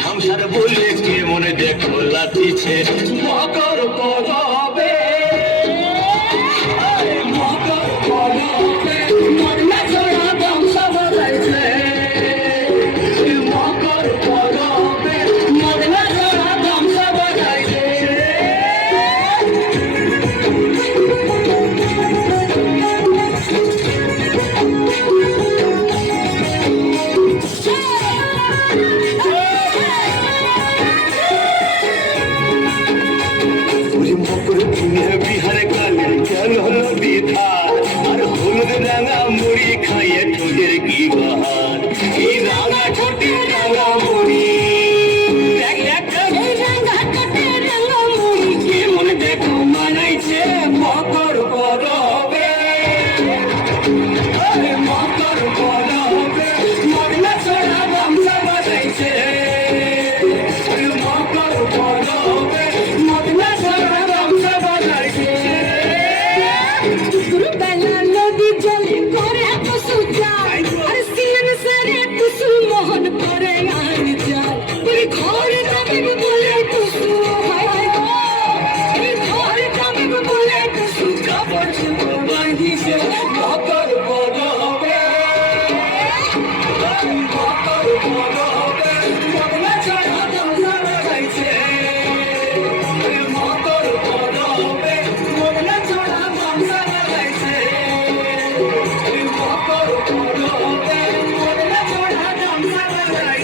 ধামসার বলে কে মনে দেখো লাতিছে মকর পরবে মকর পরবে মরনা জোড়া ধামসা বাজাইছে মকর পরবে মরনা জোড়া ধামসা বাজাইছে বিহারে কালে জল হলো বিধার আর হলুদ রাঙা মুড়ি খাইয়ে ঠোঁটের কি বাহার এই রাঙা ঠোঁটে রাঙা মুড়ি কে মনে দেখো মানাইছে মকর পরবে মকর পরবে মরনা ছোড়া গামছা বাজাইছে মকর পরবে মরনা ছোড়া গামছা বাজাইছে বেলা নদী জলে করে এত সুজাল আর সিলেন সারে টুসু মোহন করে আন যায় তুই ঘরে যাবি বলে টুসু হায় হায় তুই ঘরে যাবি বলে টুসু কাপড় চুপড় বাঁধিছে মকর পরবে মকর পরবে মরনা ছোড়া গামছা বাজাইছে মকর পরবে মরনা ছোড়া গামছা বাজাইছে মকর পরবে মরনা ছোড়া গামছা বাজাইছে